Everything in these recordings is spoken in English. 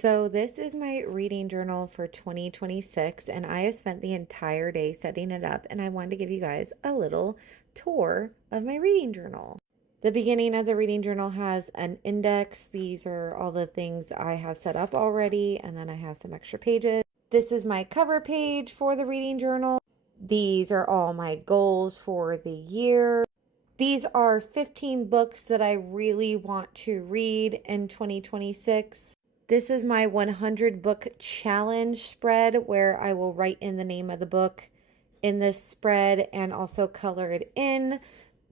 So, this is my reading journal for 2026, and I have spent the entire day setting it up. And I wanted to give you guys a little tour of my reading journal. The beginning of the reading journal has an index. These are all the things I have set up already, and then I have some extra pages. This is my cover page for the reading journal. These are all my goals for the year. These are 15 books that I really want to read in 2026. This is my 100 book challenge spread where I will write in the name of the book in this spread and also color it in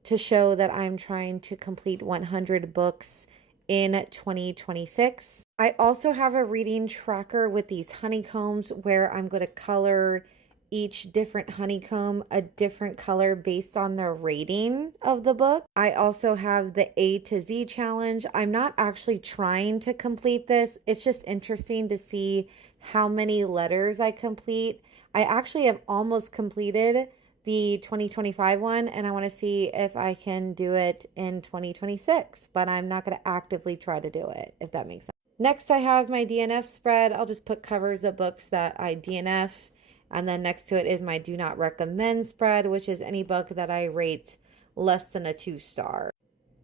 to show that I'm trying to complete 100 books in 2026. I also have a reading tracker with these honeycombs where I'm going to color each different honeycomb a different color based on the rating of the book. I also have the A to Z challenge. I'm not actually trying to complete this. It's just interesting to see how many letters I complete. I actually have almost completed the 2025 one, and I want to see if I can do it in 2026, but I'm not going to actively try to do it, if that makes sense. Next, I have my DNF spread. I'll just put covers of books that I DNF. And then next to it is my do not recommend spread, which is any book that I rate less than a 2-star.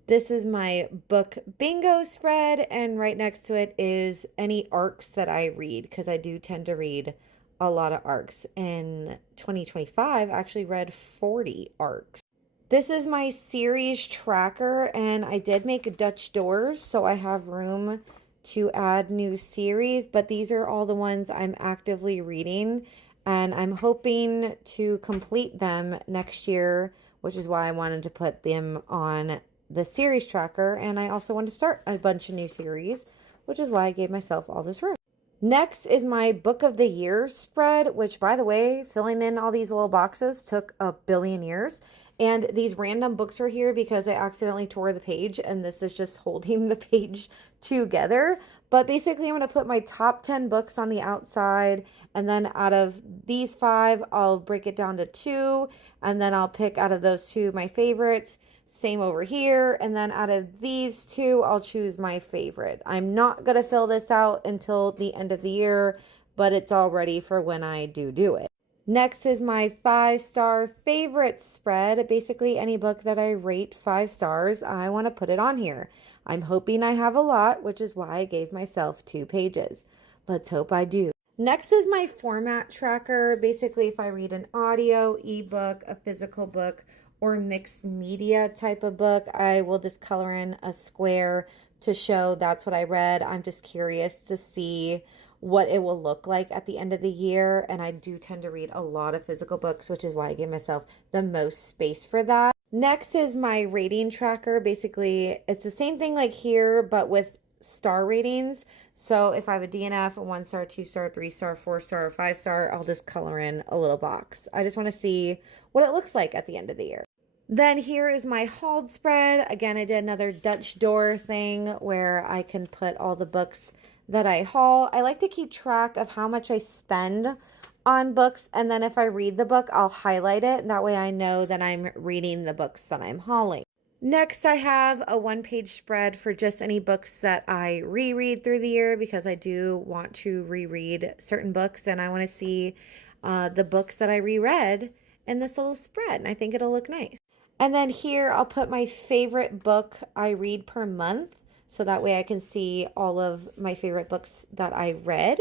This is my book bingo spread. And right next to it is any arcs that I read, because I do tend to read a lot of arcs. In 2025, I actually read 40 arcs. This is my series tracker, and I did make Dutch doors, so I have room to add new series, but these are all the ones I'm actively reading. And I'm hoping to complete them next year, which is why I wanted to put them on the series tracker. And I also want to start a bunch of new series, which is why I gave myself all this room. Next is my book of the year spread, which, by the way, filling in all these little boxes took a billion years. And these random books are here because I accidentally tore the page, and this is just holding the page together. But basically, I'm going to put my top 10 books on the outside, and then out of these 5, I'll break it down to 2, and then I'll pick out of those 2 my favorites. Same over here, and then out of these 2, I'll choose my favorite. I'm not going to fill this out until the end of the year, but it's all ready for when I do it. Next is my 5-star favorite spread. Basically, any book that I rate 5 stars, I want to put it on here. I'm hoping I have a lot, which is why I gave myself 2 pages. Let's hope I do. Next is my format tracker. Basically, if I read an audio, ebook, a physical book, or mixed media type of book, I will just color in a square to show that's what I read. I'm just curious to see what it will look like at the end of the year. And I do tend to read a lot of physical books, which is why I gave myself the most space for that. Next is my rating tracker. Basically, it's the same thing like here, but with star ratings. So if I have a DNF, a 1-star, 2-star, 3-star, 4-star, 5-star, I'll just color in a little box. I just want to see what it looks like at the end of the year. Then here is my hauled spread. Again, I did another Dutch door thing where I can put all the books that I haul. I like to keep track of how much I spend on books, and then if I read the book, I'll highlight it. That way I know that I'm reading the books that I'm hauling. Next, I have a 1-page spread for just any books that I reread through the year, because I do want to reread certain books, and I want to see the books that I reread in this little spread, and I think it'll look nice. And then here I'll put my favorite book I read per month, so that way I can see all of my favorite books that I read.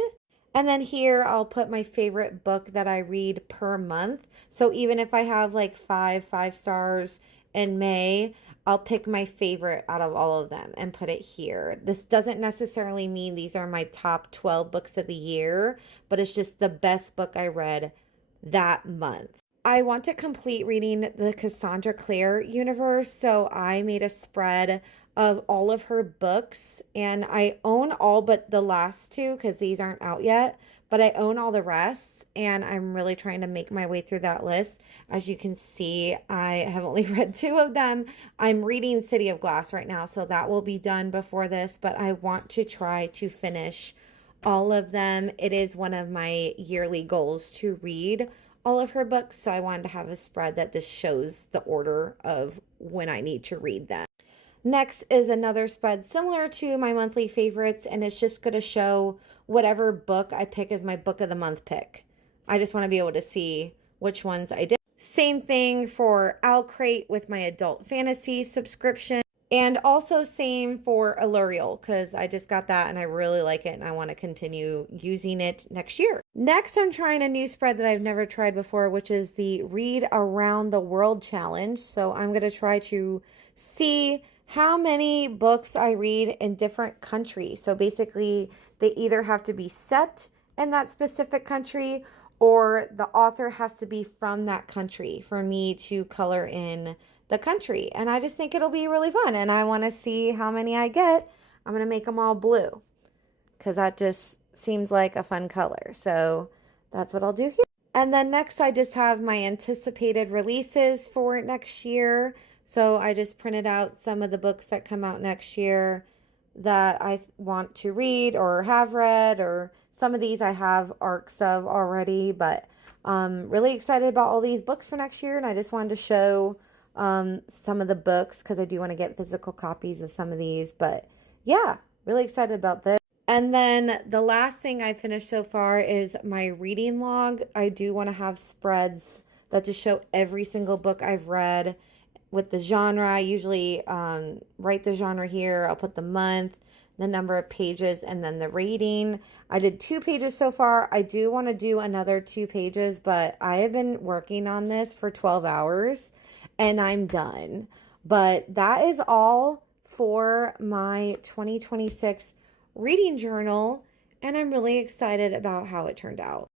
And then here I'll put my favorite book that I read per month. So even if I have like 5 stars in May, I'll pick my favorite out of all of them and put it here. This doesn't necessarily mean these are my top 12 books of the year, but it's just the best book I read that month. I want to complete reading the Cassandra Clare universe, so I made a spread of all of her books, and I own all but the last 2 because these aren't out yet, but I own all the rest, and I'm really trying to make my way through that list. As you can see, I have only read 2 of them. I'm reading City of Glass right now, so that will be done before this, but I want to try to finish all of them. It is one of my yearly goals to read all of her books, so I wanted to have a spread that just shows the order of when I need to read them. Next is another spread similar to my monthly favorites, and it's just going to show whatever book I pick as my book of the month pick. I just want to be able to see which ones I did. Same thing for Owlcrate with my adult fantasy subscription. And also same for Allurial, because I just got that and I really like it and I want to continue using it next year. Next, I'm trying a new spread that I've never tried before, which is the Read Around the World Challenge. So I'm going to try to see how many books I read in different countries. So basically, they either have to be set in that specific country or the author has to be from that country for me to color in the country. And I just think it'll be really fun. And I want to see how many I get. I'm going to make them all blue because that just seems like a fun color. So that's what I'll do here. And then next, I just have my anticipated releases for next year. So I just printed out some of the books that come out next year that I want to read or have read, or some of these I have arcs of already, but really excited about all these books for next year. And I just wanted to show some of the books because I do want to get physical copies of some of these. But yeah, really excited about this. And then the last thing I finished so far is my reading log. I do want to have spreads that just show every single book I've read with the genre. I usually write the genre here. I'll put the month, the number of pages, and then the rating. I did 2 pages so far. I do want to do another 2 pages, but I have been working on this for 12 hours and I'm done. But that is all for my 2026 reading journal, and I'm really excited about how it turned out.